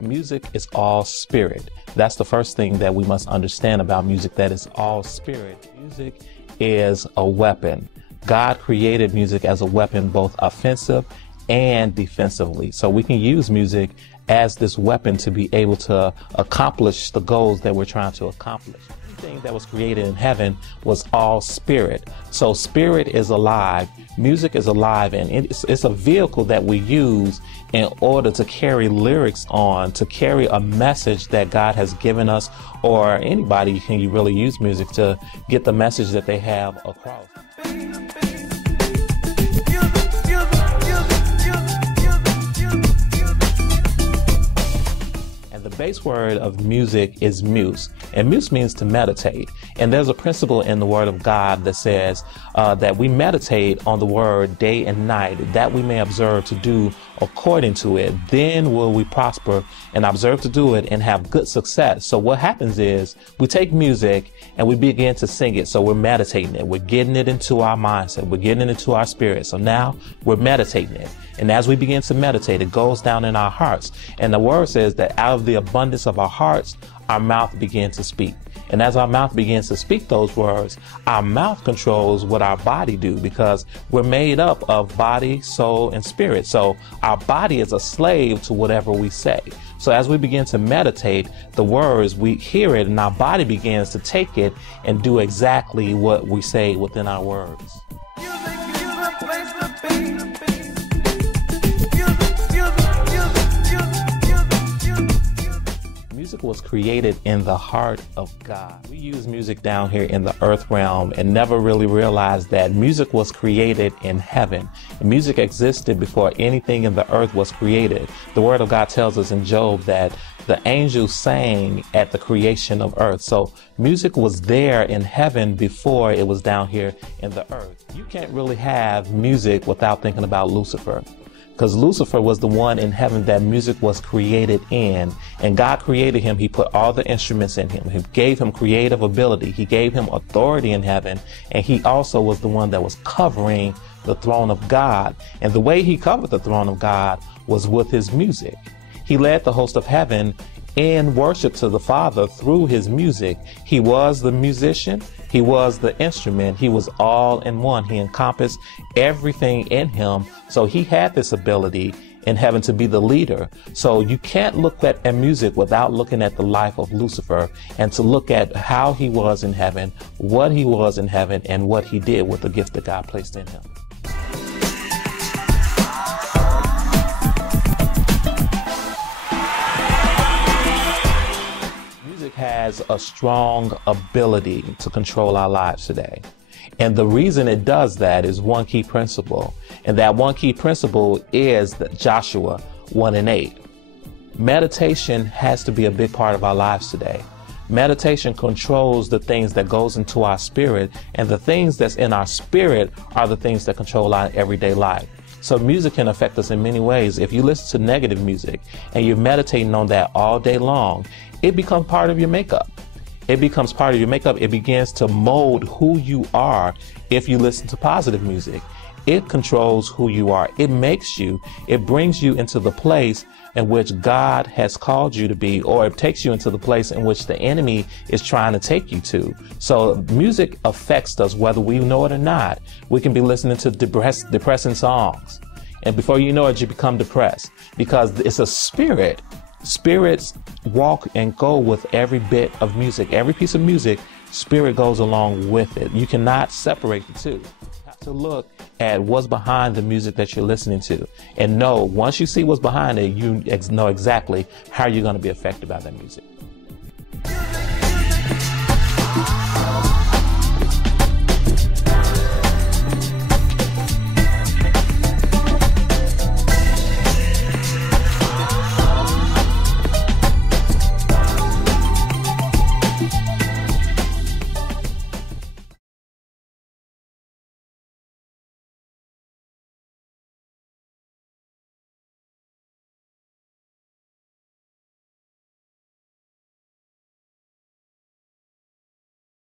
Music is all spirit. That's the first thing that we must understand about music, that is all spirit. Music is a weapon. God created music as a weapon, both offensive and defensively. So we can use music as this weapon to be able to accomplish the goals that we're trying to accomplish. Everything that was created in heaven was all spirit. So spirit is alive, music is alive, and it's a vehicle that we use in order to carry lyrics on, to carry a message that God has given us, or anybody can really use music to get the message that they have across. The base word of music is muse, and muse means to meditate. And there's a principle in the Word of God that says that we meditate on the Word day and night, that we may observe to do according to it. Then will we prosper and observe to do it and have good success. So what happens is we take music and we begin to sing it. So we're meditating it. We're getting it into our mindset. We're getting it into our spirit. So now we're meditating it. And as we begin to meditate, it goes down in our hearts. And the word says that out of the abundance of our hearts, our mouth begins to speak. And as our mouth begins to speak those words, our mouth controls what our body do, because we're made up of body, soul, and spirit. So our body is a slave to whatever we say. So as we begin to meditate the words, we hear it, and our body begins to take it and do exactly what we say within our words. Music was created in the heart of God. We use music down here in the earth realm and never really realized that music was created in heaven. Music existed before anything in the earth was created. The Word of God tells us in Job that the angels sang at the creation of earth. So music was there in heaven before it was down here in the earth. You can't really have music without thinking about Lucifer, because Lucifer was the one in heaven that music was created in. And God created him. He put all the instruments in him. He gave him creative ability. He gave him authority in heaven. And he also was the one that was covering the throne of God. And the way he covered the throne of God was with his music. He led the host of heaven in worship to the Father through his music. He was the musician. He was the instrument. He was all in one. He encompassed everything in him. So he had this ability in heaven to be the leader. So you can't look at music without looking at the life of Lucifer, and to look at how he was in heaven, what he was in heaven, and what he did with the gift that God placed in him. Has a strong ability to control our lives today. And the reason it does that is one key principle. And that one key principle is that Joshua 1:8. Meditation has to be a big part of our lives today. Meditation controls the things that goes into our spirit, and the things that's in our spirit are the things that control our everyday life. So music can affect us in many ways. If you listen to negative music and you're meditating on that all day long, it becomes part of your makeup. It becomes part of your makeup. It begins to mold who you are. If you listen to positive music, it controls who you are. It makes you, it brings you into the place in which God has called you to be, or it takes you into the place in which the enemy is trying to take you to. So music affects us whether we know it or not. We can be listening to depressing songs, and before you know it, you become depressed, because it's a spirit. Spirits walk and go with every bit of music. Every piece of music, spirit goes along with it. You cannot separate the two. You have to look at what's behind the music that you're listening to, and know, once you see what's behind it, you know exactly how you're going to be affected by that music.